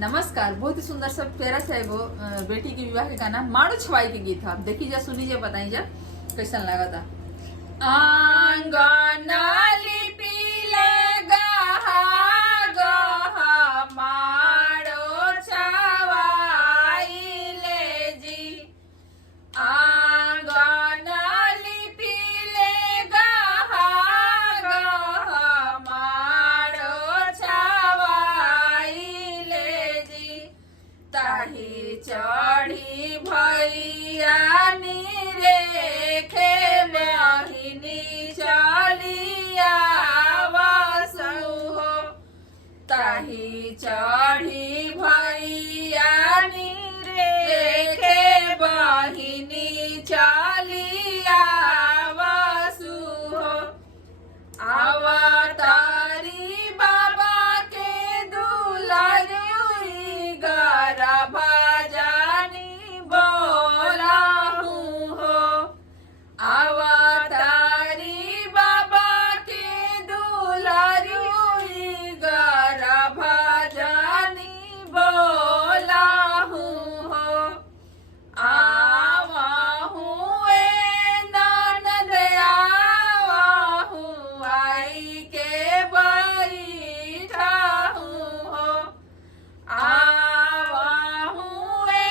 नमस्कार। बहुत ही सुंदर सा प्यारा सा एगो बेटी के विवाह के गाना माड़ू छवाई के गीत है। देखी जा, सुनी जा, बताई जा कैसा लगा था। आंगन लिपि लगा गहा माड़ो छवाई ले जी। आंगन लिपि लगा गहा माड़ो छवाई ले जी। ताही चढ़ी भैया रेखे बहिनी चलिया वसु हो। ताही चढ़ी भैया रेखे बहिनी चलिया वसु हो। अवतारी बाबा के दुलारी गरबा जानी बोलाहू हो। अवतारी बाबा के दुलारी गरबा जानी बोलाहू हो। आवहू ए ननद आवहू आई के बैठाहू हो। आवहू ए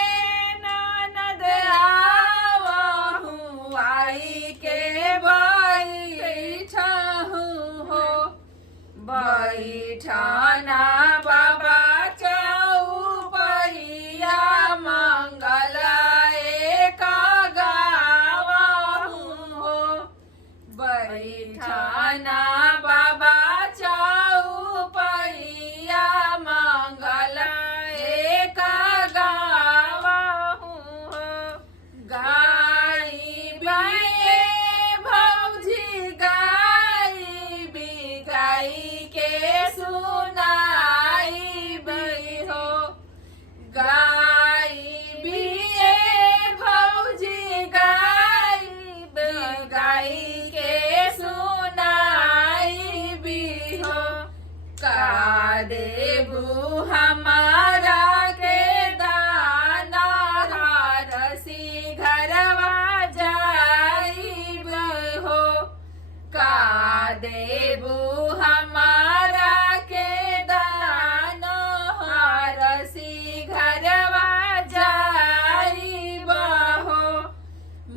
ननद आवहू आई के बैठाहू हो। बैठाना बाबा चौपहिया मंगल एक गावहू हो। बैठाना बाबा चौपहिया मंगल एक गावहू हो। गाई बिये भौजी गाई बिगाई के सुनाई बई हो। गाई बिये भौजी गाई बिगाई के सुनाई भी हो। का देबू हमारा के दाना रसी घरवा जाइब हो। का देबू हमारा के दाना रसी घरवा जाइब हो।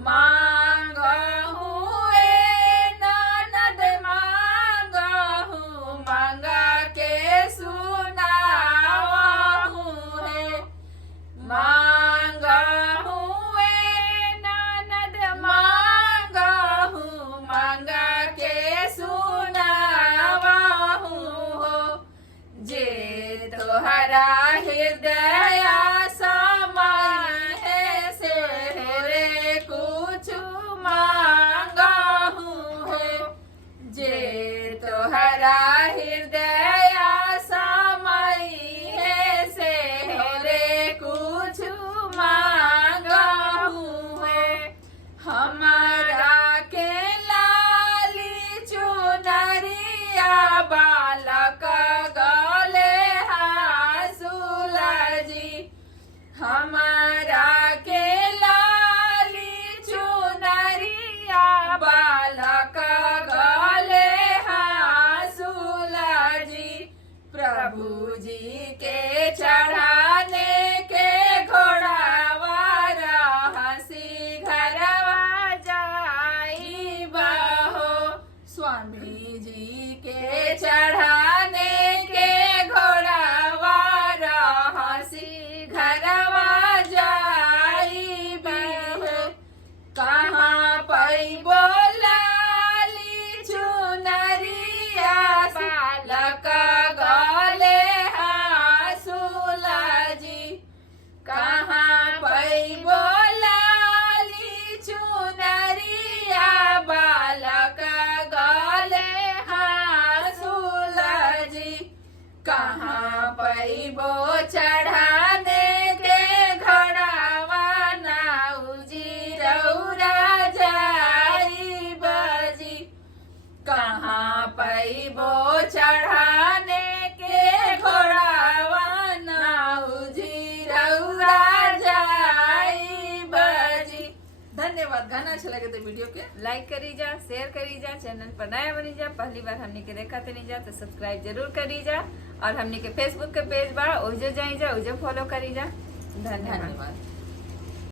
मांगहू ए ननद मांगहू मांगा के सुनावहू है। मांगहू ए ननद मांगहू मांगा के सुनावहू हो। जे तोहरा हृदय समय है से रे कुछ मांगहू है। जे तोहरा हृदय समय है से रे कुछ मांगहू है। हमारा के लाली चुनरिया बालक गले हासुला जी। हमारा के लाली चुनरिया बालक गले हासुला जी। प्रभु जी के चढ़ाने के घोड़ावा हंसी घरवा जाई बहो। स्वामी जी के चढ़ाने के घोड़ावा हंसी घरवा जाई बहो। कहाँ पैबो लाली चुनरिया बालक गले हासुला जी। कहाँ पैबो लाली चुनरिया बालक गले हासुला जी। कहाँ पैबो चढ़ाने के घोड़ावा नाउजी रौरा जाई बजी। कहाँ पैबो चढ़ाने के घोड़ावा नाउ धन्यवाद। गाना अच्छा लगे तो वीडियो के लाइक करी जा, शेयर करी जा, चैनल पर नया बनी जा, पहली बार हमने के देखा नहीं जा तो सब्सक्राइब जरूर करी जा, और हमने के फेसबुक के पेज बा ओजे जाई जा, ओजे फॉलो करी जा। धन्यवाद। धन्यवाद।